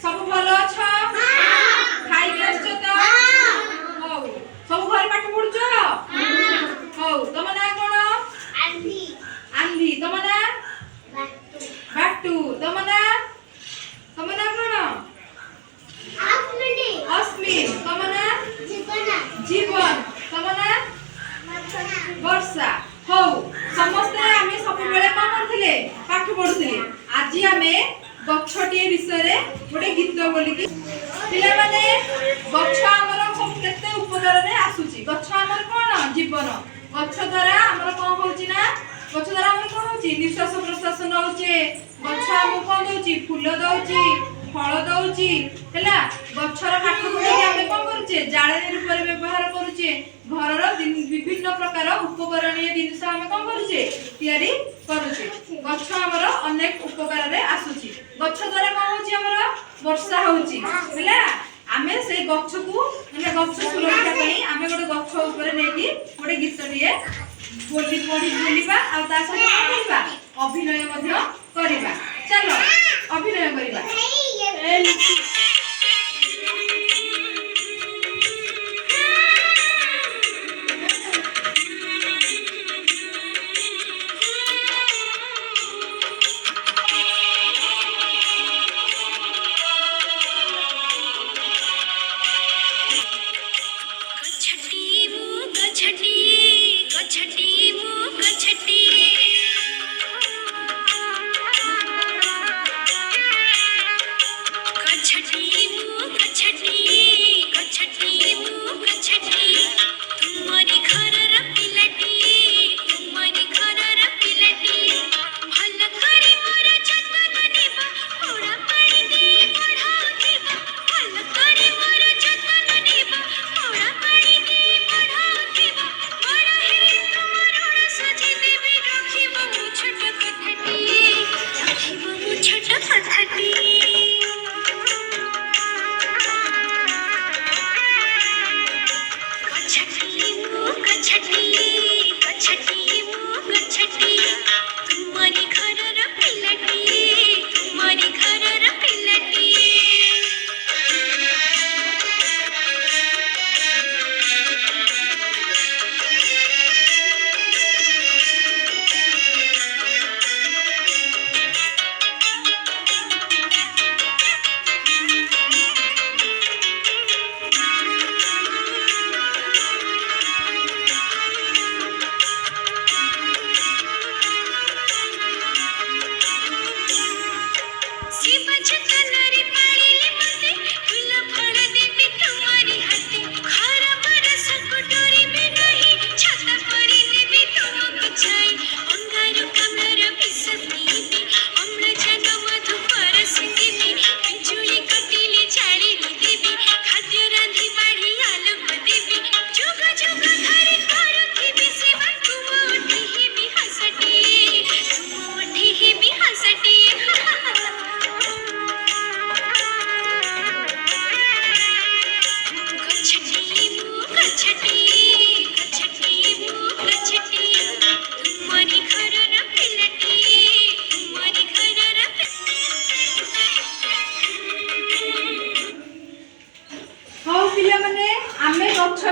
सब भल अछ खाई आछो तो हौ सब घर पाठ पढुछ हौ तम ना कोन आंधी आंधी तम ना बाटू तम ना कोन अस्मिनी अस्मि तम ना जीवन तम ना वर्षा हौ समस्त आमे सब बेले कोन करथिले पाठ पढुथिले आज आमे गछटिए विषय रे गोटे गीत बोली कि पिला माने गछ हमर केते उपकार रे आसुची गछ हमर कोन जीवन गछ द्वारा हमर कोन होची ना गछ द्वारा हमर कोन होची निश्वास प्रश्वास नउचे गछ हम कोन दोची फूल दोची फल दोची हैला गछर काठ को आमे कोन करचे जाळेनी रूप रे व्यवहार करूचे घरर विभिन्न प्रकार उपकरणीय जिनिस आमे कोन करूचे तयारी करूचे गछ हमर अनेक उपकार रे आसुची गछ द्वारा कोन होची हमर वर्षा होची हैला आमे से गछ को माने गछ सुरक्षा पई आमे गोटे गछ ऊपर नेकी गोटे गीत दिए बोली पढी बोलिबा आ ता संगे बोलिबा अभिनय मध्ये करिबा चलो अभिनय करिबा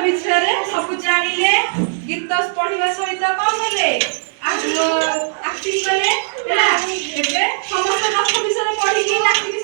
विषय सब जानिले गीत पढ़िबा सहित कोन कले एक्टिंग कले हैला एबे समस्त गछ विषय पढ़ी कि एक्टिंग